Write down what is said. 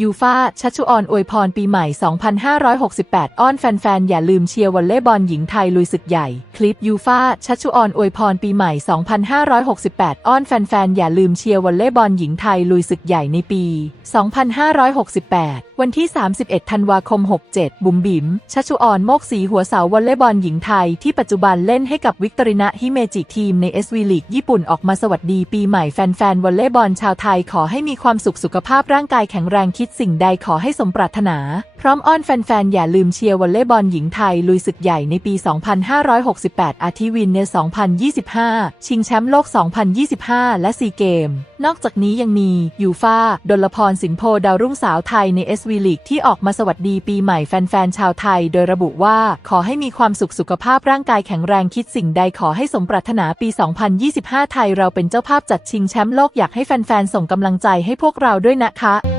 ยูฟาชัชชุออนอวยพรปีใหม่ 2568 อ้อนแฟนๆ อย่าลืมเชียร์วอลเลย์บอลหญิงไทยลุยศึกใหญ่ คลิปยูฟาชัชชุออนอวยพรปีใหม่ 2568 อ้อนแฟนๆ อย่าลืมเชียร์วอลเลย์บอลหญิงไทยลุยศึกใหญ่ในปี 2568 วันที่ 31 ธันวาคม 67 บุ๋มบิ๋มชัชชุออนโมกสีหัวเสาวอลเลย์บอลหญิงไทยที่ปัจจุบันเล่นให้กับวิกตอรินะฮิเมจิทีมใน SV League ญี่ปุ่นออกมาสวัสดีปีใหม่แฟนๆ วอลเลย์บอลชาวไทยขอให้มีความสุขสุขภาพร่างกายแข็งแรงคิดิดสิ่งใดขอให้สมปรารถนา พร้อมอ้อนแฟนๆ อย่าลืมเชียร์วอลเลย์บอลหญิงไทย ลุยศึกใหญ่ในปี 2568 อาทิวินเน2025 ชิงแชมป์โลก 2025 และซีเกม นอกจากนี้ยังมียูฟาดลพรสินโพดาวรุ่งสาวไทยใน SV League ที่ออกมาสวัสดีปีใหม่แฟนๆ ชาวไทย โดยระบุว่าขอให้มีความสุขสุขภาพร่างกายแข็งแรงคิดสิ่งใดขอให้สมปรารถนาปี 2025 ไทยเราเป็นเจ้าภาพจัดชิงแชมป์โลกอยากให้แฟนๆ ส่งกำลังใจให้พวกเราด้วยนะคะ